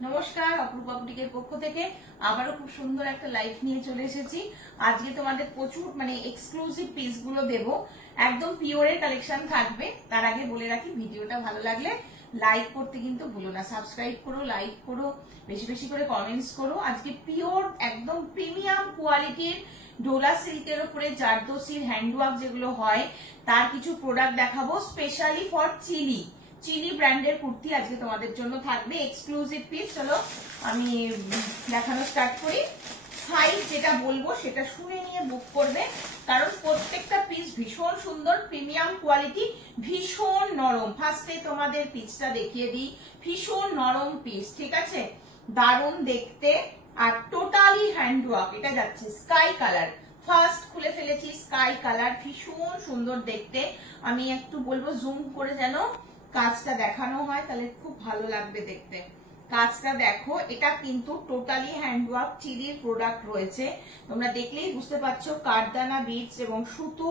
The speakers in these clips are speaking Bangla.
নমস্কার, অপরূপা বুটিকের পক্ষ থেকে আবারও খুব সুন্দর একটা লাইভ নিয়ে চলে এসেছি। আজকে তোমাদের প্রচুর এক্সক্লুসিভ পিস গুলো দেব, একদম পিওরের কালেকশন থাকবে। তার আগে বলে রাখি, ভিডিওটা ভালো লাগলে লাইক করতে কিন্তু ভুলো না, সাবস্ক্রাইব করো, লাইক করো, বেশি বেশি করে কমেন্টস করো। আজকে পিওর একদম প্রিমিয়াম কোয়ালিটির ডোলা সিল্কের উপরে জারদোসির হ্যান্ডওয়ার্ক যেগুলো হয় তার কিছু প্রোডাক্ট দেখাবো, স্পেশালি ফর চিলি ব্র্যান্ডের কুর্তি আজকে তোমাদের জন্য থাকবে, এক্সক্লুসিভ পিস। চলো আমি দেখানো স্টার্ট করি। সাইজ যেটা বলবো সেটা শুনে নিয়ে বুক করবে, কারণ প্রত্যেকটা পিস ভীষণ সুন্দর, প্রিমিয়াম কোয়ালিটি, ভীষণ নরম। ফার্স্টে তোমাদের পিসটা দেখিয়ে দিই, ভীষণ নরম পিস, ঠিক আছে, দারুণ দেখতে। আর টোটালি হ্যান্ডওয়ার্ক, এটা যাচ্ছে স্কাই কালার, ফার্স্ট খুলে ফেলেছি স্কাই কালার, ভীষণ সুন্দর দেখতে। আমি একটু বলবো জুম করে যেন কাজটা দেখানো হয়, তাহলে খুব ভালো লাগবে দেখতে। কাজটা দেখো, এটা কিন্তু টোটালি হ্যান্ডওয়ার্ক চিলির প্রোডাক্ট রয়েছে, তোমরা দেখলেই বুঝতে পারছো। কাঠদানা বিটস এবং সুতো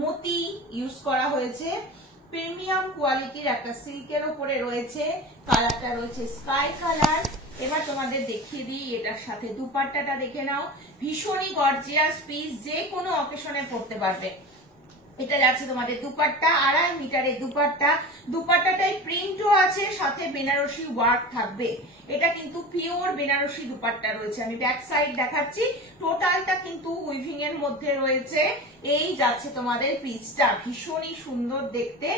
মতি ইউজ করা হয়েছে, প্রিমিয়াম কোয়ালিটির একটা সিল্কের উপরে রয়েছে। কালারটা রয়েছে স্কাই কালার। এবার তোমাদের দেখিয়ে দিই এটার সাথে দুপাট্টাটা দেখে নাও, ভীষণই গর্জিয়াস পিস, যে কোনো অকেশনে পরতে পারবে। এটা যাচ্ছে তোমাদের দুপাট্টা, 2.5 মিটারের দুপাট্টা, দুপাট্টাটাই প্রিন্টও আছে, সাথে বেনারসি ওয়ার্ক থাকবে। এটা কিন্তু পিওর বেনারসি দুপাট্টা রয়েছে। আমি ব্যাক সাইড দেখাচ্ছি, টোটালটা কিন্তু উইভিং এর মধ্যে রয়েছে। এই যাচ্ছে তোমাদের পিসটা, ভীষণই সুন্দর দেখতে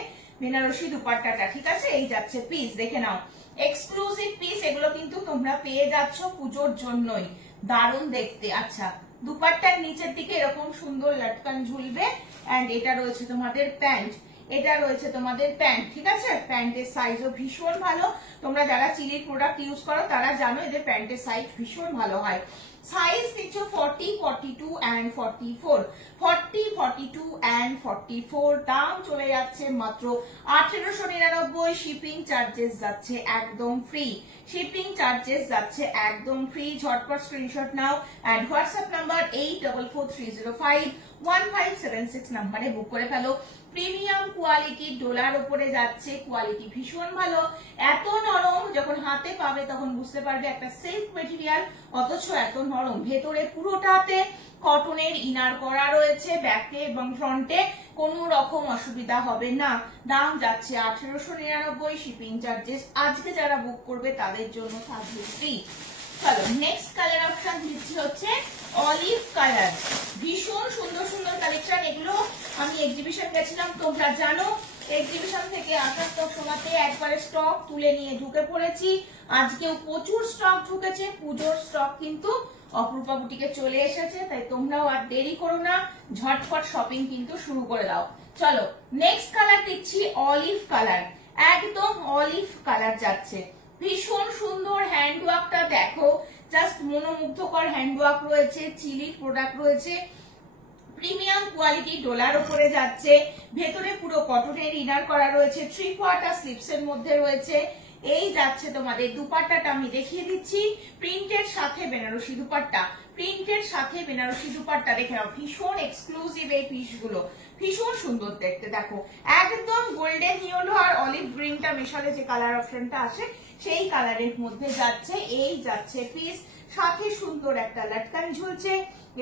বেনারসি দুপাট্টাটা, ঠিক আছে। এই যাচ্ছে পিস, দেখে নাও, এক্সক্লুসিভ পিস। এগুলো কিন্তু তোমরা পেয়ে যাচ্ছ পুজোর জন্যই, দারুণ দেখতে। আচ্ছা, দুপাট্টার নিচের দিকে এরকম সুন্দর লটকান ঝুলবে। এন্ড এটা রয়েছে তোমাদের প্যান্ট, এটা রয়েছে তোমাদের প্যান্ট, ঠিক আছে। প্যান্টের সাইজও ভীষণ ভালো, তোমরা যারা চিলির প্রোডাক্ট ইউজ করো তারা জানো এদের প্যান্টের সাইজ ভীষণ ভালো হয়। সাইজ দিচ্ছ 40, 42 and 44, 40, 42 and 44। দাম চলে যাচ্ছে মাত্র 1899। শিপিং চার্জেস যাচ্ছে একদম ফ্রি, শিপিং চার্জেস যাচ্ছে একদম ফ্রি। ঝটপট স্ক্রিনশট নাও এন্ড হোয়াটসঅ্যাপ নাম্বার 8443051576 নাম্বারে বুক করে ফেলো। প্রিমিয়াম কোয়ালিটি ডোলার উপরে যাচ্ছে, কোয়ালিটি ভীষণ ভালো, এত নরম, যখন হাতে পাবে তখন বুঝতে পারবে একটা সিল্ক মেটেরিয়াল, অথচ এত নরম। ভেতরে পুরোটাতে কটনের ইনার করা রয়েছে, ব্যাকে এবং ফ্রন্টে কোনো রকম অসুবিধা হবে না। দাম যাচ্ছে 1899, শিপিং চার্জেস আজকে যারা বুক করবে তাদের জন্য থাকবে ফ্রি। চলো নেক্সট কালার অপশন দিচ্ছি হচ্ছে অলিভ কালার, ভীষণ সুন্দর সুন্দর কালেকশন। এগুলো আমি এক্সিবিশন গেছিলাম, তোমরা জানো, এক্সিবিশন থেকে আসার সময়তে একবারে স্টক তুলে নিয়ে ঢুকে পড়েছি। আজকেও প্রচুর স্টক ঢুকেছে, পুজোর স্টক কিন্তু অপরূপা বুটিকে চলে এসেছে, তাই তোমরাও আর দেরি করো না, ঝটপট শপিং কিন্তু শুরু করে দাও। চলো নেক্সট কালার দিচ্ছি অলিভ কালার, একদম অলিভ কালার যাচ্ছে, ভীষণ সুন্দর। হ্যান্ডওয়ার্কটা দেখো, জাস্ট মনোমুগ্ধকর হ্যান্ডওয়ার্ক রয়েছে, চিলির প্রোডাক্ট রয়েছে, প্রিমিয়াম কোয়ালিটি ডোলার উপরে যাচ্ছে। ভেতরে পুরো কটনের ইনার করা রয়েছে, 3/4 স্লিপস এর মধ্যে রয়েছে। এই যাচ্ছে তোমাদের দুপাট্টাটা, আমি দেখিয়ে দিচ্ছি, প্রিন্টের সাথে বেনারসি দুপাট্টা, প্রিন্টের সাথে বেনারসি দুপাট্টা, দেখে নাও, ভীষণ এক্সক্লুসিভ এই পিসগুলো, ভীষণ সুন্দর দেখতে। দেখো একদম গোল্ডেন ইয়েলো আর অলিভ গ্রিনটা মেশালে যে কালার অপশনটা আসে সেই কালারের মধ্যে যাচ্ছে। এই যাচ্ছে পিস, সাথে সুন্দর একটা লটকান ঝুলছে।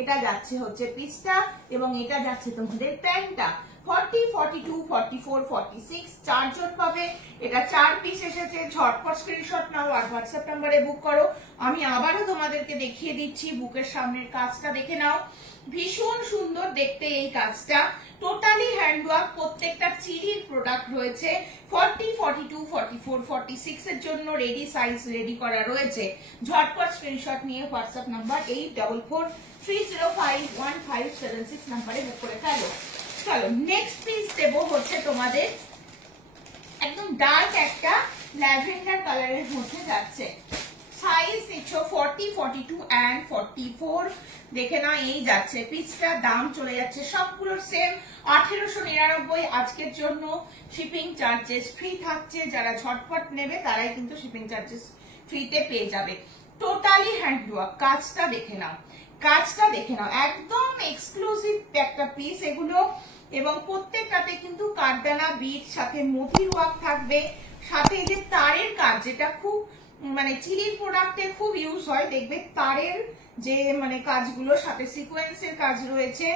এটা যাচ্ছে হচ্ছে পিসটা, এবং এটা যাচ্ছে তোমাদের প্যান্টটা। 40, 42, 44, 46 চারজন পাবে। এটা 4 পিস এসেছে। ঝটপট স্ক্রিনশট নাও আর হোয়াটসঅ্যাপ নাম্বারে বুক করো। আমি আবারও তোমাদেরকে দেখিয়ে দিচ্ছি, বুকের সামনের কাজটা দেখে নাও, ভীষণ সুন্দর দেখতে এই কাজটা, টোটালি হ্যান্ডওয়ার্ক, প্রত্যেকটা চিলির প্রোডাক্ট রয়েছে। 40, 42, 44, 46 এর জন্য রেডি সাইজ রেডি করা রয়েছে। ঝটপট স্ক্রিনশট নিয়ে হোয়াটসঅ্যাপ নাম্বার 8443051576 নাম্বারে বুক করে ফেলো। চলো নেক্সট পিস দেবো হচ্ছে তোমাদের একদম ডার্ক একটা ল্যাভেন্ডার কালারের মধ্যে যাচ্ছে। সাইজ নিচ্ছ 40, 42 and 44, দেখে না, এই যাচ্ছে পিসটা। দাম চলে যাচ্ছে সবগুলোর সেম 1899 আজকের জন্য। শিপিং চার্জেস ফ্রি থাকছে, যারা ঝটপট নেবে তারাই কিন্তু শিপিং চার্জেস ফ্রিতে পেয়ে যাবে। টোটালি হ্যান্ডওয়ার্ক, কাজটা দেখে নাও, কাজটা দেখে নাও, একদম এক্সক্লুসিভ একটা পিস এগুলো, এবং প্রত্যেকটাতে কিন্তু কাঠদানা বিট সাথে মতির ওয়ার্ক থাকবে। সাথে এই যে তারের কাজ, যেটা খুব মানে চিলির প্রোডাক্টে খুব ইউজ হয়, দেখবে তারের যে মানে কাজগুলো, সাথে সিকোয়েন্সের কাজ রয়েছে,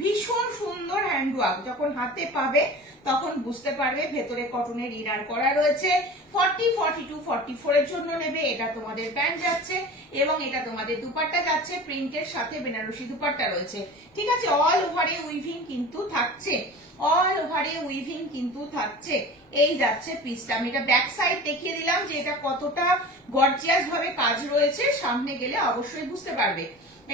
ভীষণ সুন্দর হ্যান্ডওয়ার্ক। যখন হাতে পাবে তখন বুঝতে পারবে ভেতরে কটনের ইনার করা রয়েছে। 40, 42, 44 এর জন্য নেবে। এটা তোমাদের প্যান্ট যাচ্ছে এবং এটা তোমাদের দুপাট্টা যাচ্ছে। প্রিন্টের সাথে বেনারসি দুপাট্টা রয়েছে, ঠিক আছে। অল ওভারে উইভিং কিন্তু থাকছে, অল ওভারে উইভিং কিন্তু থাকছে। এই যাচ্ছে পিসটা। আমি এটা ব্যাক সাইড দেখিয়ে দিলাম যে এটা কতটা গর্জিয়াস ভাবে কাজ রয়েছে, সামনে গেলে অবশ্যই বুঝতে পারবে।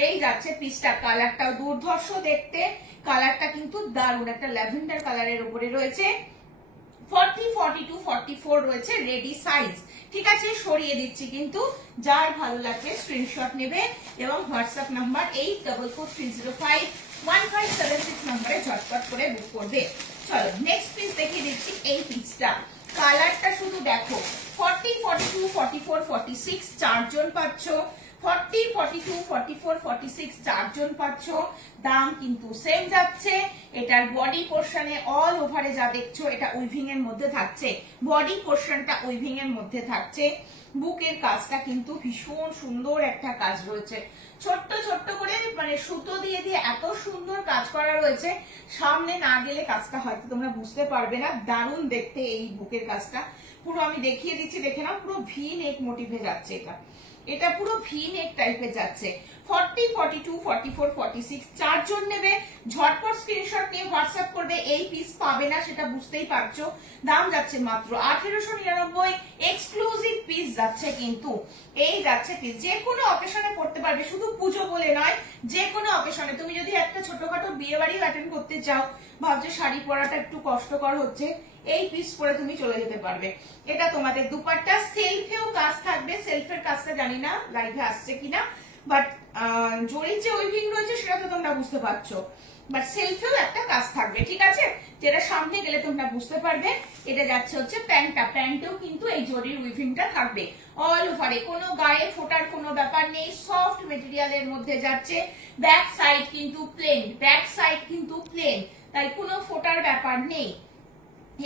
এই যাচ্ছে পিসটা। কালারটাও দুর্ধর্ষ দেখতে, কালারটা কিন্তু দারুণ একটা ল্যাভেন্ডার কালারের উপরে রয়েছে। 40, 42, 44 রয়েছে রেডি সাইজ, ঠিক আছে। সরিয়ে দিচ্ছি কিন্তু, যার ভালো লাগবে স্ক্রিনশট নেবে এবং হোয়াটসঅ্যাপ নাম্বার 8443051576 নম্বরে ঝটপট করে বুক করবে। চলো নেক্সট পিস দেখিয়ে দিচ্ছি। এই পিসটা কালারটা শুধু দেখো, 40, 42, 44, 46 চারজন পাচ্ছ। 40, 42, 44, 46 চারজন পাচ্ছ। দাম কিন্তু সেম যাচ্ছে। এটার বডি পোর্শনে অল ওভারে যা দেখছো এটা উইভিং এর মধ্যে থাকছে, বডি পোর্শনটা উইভিং এর মধ্যে থাকছে। বুকের কাজটা কিন্তু ভীষণ সুন্দর একটা কাজ রয়েছে, ছোট্ট ছোট্ট করে মানে সুতো দিয়ে দিয়ে এত সুন্দর কাজ করা রয়েছে। সামনে না গেলে কাজটা হয়তো তোমরা বুঝতে পারবে না, দারুণ দেখতে এই বুকের কাজটা। পুরো আমি দেখিয়ে দিচ্ছি, দেখে নাও, পুরো ভি নেক মোটিভে যাচ্ছে এটা, এটা পুরো ভি নেক টাইপের যাচ্ছে। 40, 42, 44, 46 চারজন নেবে। ঝটপট স্ক্রিনশট নিয়ে হোয়াটসঅ্যাপ করবে। এই পিস পাবে না সেটা বুঝতেই পারছো। দাম যাচ্ছে মাত্র 1899। এক্সক্লুসিভ পিস যাচ্ছে কিন্তু। এই যাচ্ছে পিস, যে কোনো অকেশনে পড়তে পারবে, শুধু পুজো বলে নয়, যে কোনো অকেশনে। তুমি যদি একটা ছোটখাটো বিয়ে বাড়ি অ্যাটেন্ড করতে চাও, ভাবছো শাড়ি পরাটা একটু কষ্টকর হচ্ছে, এই পিস পরে তুমি চলে যেতে পারবে। এটা তোমাদের দুপাট্টা, সেলফেও কাজ থাকবে। সেলফের কাজটা জানি না লাইভে আসছে কিনা, বাট জরির যে উইভিং রয়েছে সেটা তো তোমরা বুঝতে পারছো, বাট সেলফেও একটা কাজ থাকবে, ঠিক আছে, যেটা সামনে গেলে তোমরা বুঝতে পারবে। এটা যাচ্ছে হচ্ছে প্যান্টটা, প্যান্টেও কিন্তু এই জরির উইভিংটা থাকবে অল ওভারে, কোনো গায়ে ফোটার কোনো ব্যাপার নেই, সফট মেটেরিয়ালের মধ্যে যাচ্ছে। ব্যাক সাইড কিন্তু প্লেন, ব্যাক সাইড কিন্তু প্লেন, তাই কোনো ফোটার ব্যাপার নেই।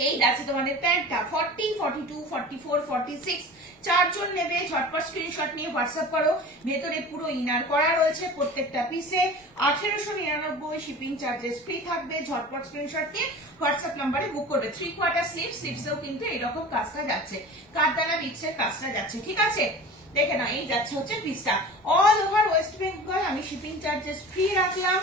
এই যাচ্ছে তোমাদের প্যান্টটা। 40, 42, 44, 46 চারজন নেবে। ঝটপট স্ক্রিনশট নিয়ে হোয়াটসঅ্যাপ করো। ভেতরে পুরো ইনার করা রয়েছে প্রত্যেকটা পিসে। 1899, শিপিং চার্জেস ফ্রি থাকবে। ঝটপট স্ক্রিনশট নিয়ে হোয়াটসঅ্যাপ নাম্বারে বুক করবে। 3/4 স্লিভ, স্লিভসেও কিন্তু এইরকম কাজটা যাচ্ছে, কাঠদানা বিক্সের কাজটা যাচ্ছে, ঠিক আছে। দেখে না, এই যাচ্ছে হচ্ছে পিসটা। অল ওভার ওয়েস্ট বেঙ্গল আমি শিপিং চার্জেস ফ্রি রাখলাম,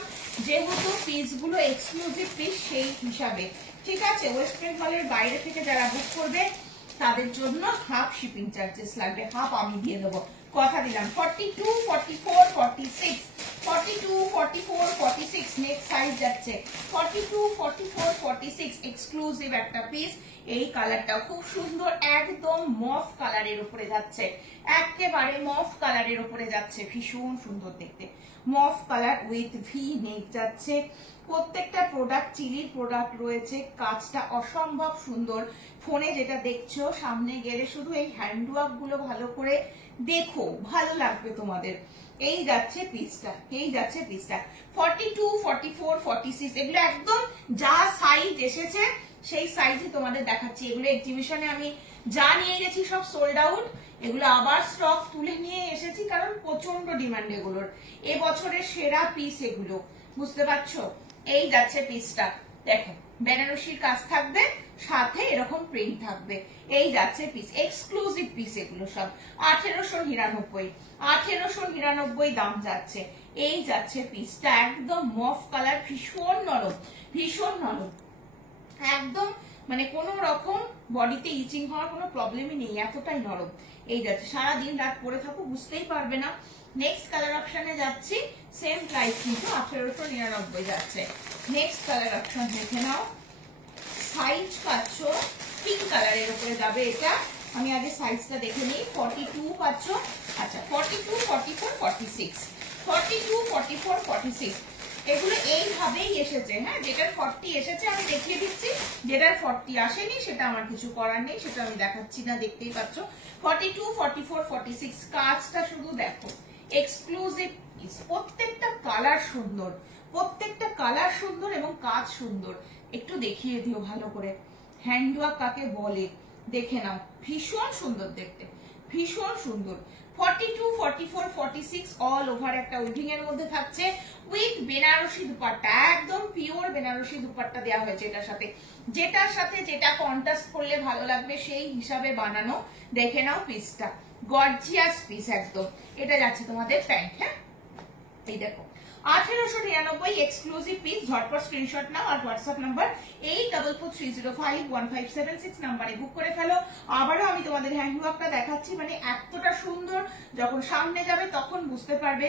যেহেতু পিসগুলো এক্সক্লুসিভ পিস সেই হিসাবে, ঠিক আছে। ওয়েস্ট বেঙ্গলের বাইরে থেকে যারা বুক করবে তাদের জন্য হাফ শিপিং চার্জেস লাগবে, হাফ আমি দিয়ে দেবো, কথা দিলাম। 42, 44, 46, 42, 44, 46 নেক্সট সাইজ যাচ্ছে। 42, 44, 46 এক্সক্লুসিভ একটা পিস। এই কালারটা খুব সুন্দর, একদম মফ কালারের উপরে যাচ্ছে, একেবারে মফ কালারের উপরে যাচ্ছে, ভীষণ সুন্দর দেখতে। মফ কালার উইথ ভি নেক যাচ্ছে। প্রত্যেকটা প্রোডাক্ট চিলির প্রোডাক্ট রয়েছে, কাজটা অসম্ভব সুন্দর। ফোনে যেটা দেখছো, সামনে গেলে শুধু এই হ্যান্ডওয়ার্ক গুলো ভালো করে দেখো, ভালো লাগবে তোমাদের। এই যাচ্ছে পিসটা, এই যাচ্ছে পিসটা। 42, 44, 46 এগুলো একদম যা সাইজ এসেছে সেই সাইজই তোমাদের দেখাচ্ছি। এগুলো এক্সিবিশনে আমি যা নিয়ে গেছি সব সোল্ড আউট, এগুলো আবার স্টক তুলে নিয়ে এসেছি কারণ প্রচন্ড ডিমান্ড এগুলোর। এবছরের সেরা পিস এগুলো, বুঝতে পারছো। এই যাচ্ছে পিসটা, দেখো বেনারসির কাজ থাকবে, সাথে এরকম প্রিন্ট থাকবে। এই যাচ্ছে পিস, এক্সক্লুসিভ পিস এগুলো সব। 1899, 1899 দাম যাচ্ছে। এই যাচ্ছে পিসটা, একদম মফ কালার, ভীষণ নরম, ভীষণ নরম, একদম মানে কোনো রকম বডিতে ইচিং হওয়ার কোনো প্রবলেমই নেই, এতটাই নরম। এই যাচ্ছে, সারাদিন রাত পরে থাকো বুঝতেই পারবে না। নেক্সট কালার অপশনে যাচ্ছি, সেম প্রাইস কিন্তু 1899 যাচ্ছে। নেক্সট কালার অপশন দেখে নাও। সাইজ পাচ্ছ পিঙ্ক কালারের উপরে যাবে এটা, আমি আগে সাইজটা দেখে নিই। 42 পাচ্ছ, আচ্ছা 42, 44, 46, 42, 44, 46 এগুলো এইভাবেই এসেছে, হ্যাঁ। যেটার 40 এসেছে আমি দেখিয়ে দিচ্ছি, যেটার 40 আসেনি সেটা আমার কিছু করার নেই, সেটা আমি দেখাচ্ছি না, দেখতেই পাচ্ছ। 42, 44, 46 কাজটা শুধু দেখো, এক্সক্লুসিভ পিস। প্রত্যেকটা কালার সুন্দর, প্রত্যেকটা কালার সুন্দর এবং কাজ সুন্দর। একটু দেখিয়ে দিও ভালো করে, হ্যান্ডওয়ার্ক কাকে বলে, দেখে নাও, ভীষণ সুন্দর দেখতে, ভীষণ সুন্দর। 42, 44, 46 অল ওভার একটা উইভিং এর মধ্যে থাকছে উইথ বেনারসি দুপাট্টা, একদম পিওর বেনারসি দুপাট্টা দেওয়া হয়েছে এটার সাথে। যেটার সাথে যেটা কন্ট্রাস্ট করলে ভালো লাগবে সেই হিসাবে বানানো। দেখে নাও পিসটা, গর্জিয়াস পিস একদম। এটা যাচ্ছে তোমাদের প্যান্ট। হ্যাঁ, এই দেখো 1899 এক্সক্লুসিভ পিস। ঝটপট স্ক্রিনশট নাও আর হোয়াটসঅ্যাপ নাম্বার 8443051576 নাম্বারে বুক করে ফেলো। আবারও আমি তোমাদের হ্যান্ডওয়ার্কটা দেখাচ্ছি, মানে এতটা সুন্দর, যখন সামনে যাবে তখন বুঝতে পারবে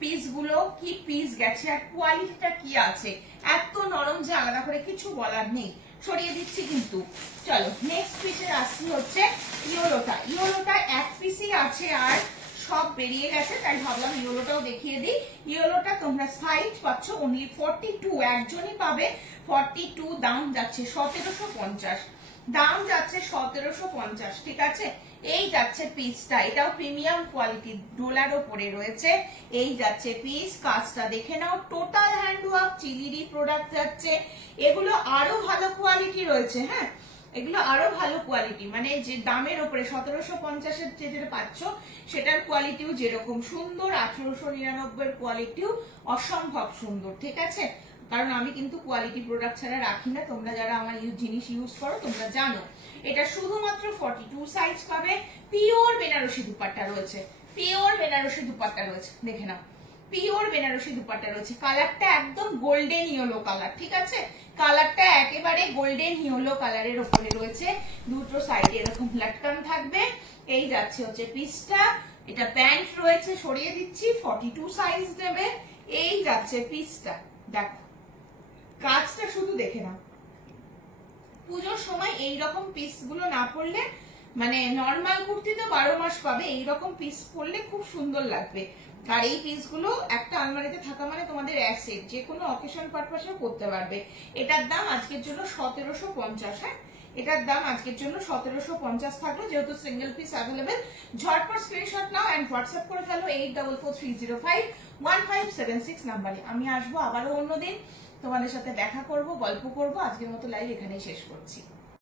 পিসগুলো কি পিস গেছে আর কোয়ালিটিটা কি আছে। এত নরম যে আলাদা করে কিছু বলার নেই। সরিয়ে দিচ্ছি কিন্তু। চলো নেক্সট পিসে আসছি হচ্ছে ইয়োলোটা। ইয়োলোটা এক পিসই আছে আর সব বেরিয়ে গেছে, তাই ভাবলাম ইয়োলোটাও দেখিয়ে দিই। ইয়োলোটা তোমরা সাইজ পাচ্ছ অনলি 42, একজনই পাবে 42। দাম যাচ্ছে 1750, দাম যাচ্ছে 1750, ঠিক আছে। এই যাচ্ছে পিসটা, এটাও প্রিমিয়াম কোয়ালিটি, ডোলার ওপরে রয়েছে। এই যাচ্ছে পিস, কাজটা দেখে নাও, টোটাল হ্যান্ডওয়ার্ক চিলিরি প্রোডাক্ট যাচ্ছে। এগুলো আরো ভালো কোয়ালিটি রয়েছে। হ্যাঁ, এগুলো আরো ভালো কোয়ালিটি, মানে যে দামের ওপরে 1750-এর যেটা পাচ্ছ সেটার কোয়ালিটিও যেরকম সুন্দর, 1899-এর কোয়ালিটিও অসম্ভব সুন্দর, ঠিক আছে। কারণ আমি কিন্তু কোয়ালিটি প্রোডাক্ট ছাড়া রাখি না, তোমরা যারা আমার জিনিস ইউজ করো তোমরা জানো। এটা শুধুমাত্র 42 সাইজ পাবে। পিওর বেনারসি দুপাট্টা রয়েছে, পিওর বেনারসি দুপাট্টা রয়েছে, দেখে নাও, পিওর বেনারসি দুপাট্টা রয়েছে। কালারটা একদম গোল্ডেন ইয়েলো কালার, ঠিক আছে। কালারটা একেবারে গোল্ডেন ইয়েলো কালারের উপরে রয়েছে। দুটো সাইডে এরকম লাটকান থাকবে। এই যাচ্ছে হচ্ছে পিসটা, এটা প্যান্ট রয়েছে, সরিয়ে দিচ্ছি, 42 সাইজ নেবে। এই যাচ্ছে পিসটা, দেখো কাজটা শুধু দেখে নাও। পুজোর সময় এইরকম পিস গুলো না পরলে, মানে নর্মাল কুর্তি তো 12 মাস পাবে, এইরকম পিস পরলে খুব সুন্দর লাগবে। আর এই পিসগুলো একটা আলমারিতে থাকা মানে তোমাদের অ্যাসেট, যে কোনো অকেশন পারপাসে করতে পারবে। এটার দাম আজকের জন্য 1750। হ্যাঁ, এটার দাম আজকের জন্য 1750 থাকলো, যেহেতু সিঙ্গেল পিস অ্যাভেলেবেল। ঝটপট স্ক্রিনশট নাও এন্ড হোয়াটসঅ্যাপ করে ফেলো 8443051576 নাম্বারে। আমি আসবো আবারও অন্যদিন, তোমাদের সাথে দেখা করব, গল্প করব। আজকের মতো লাইভ এখানেই শেষ করছি।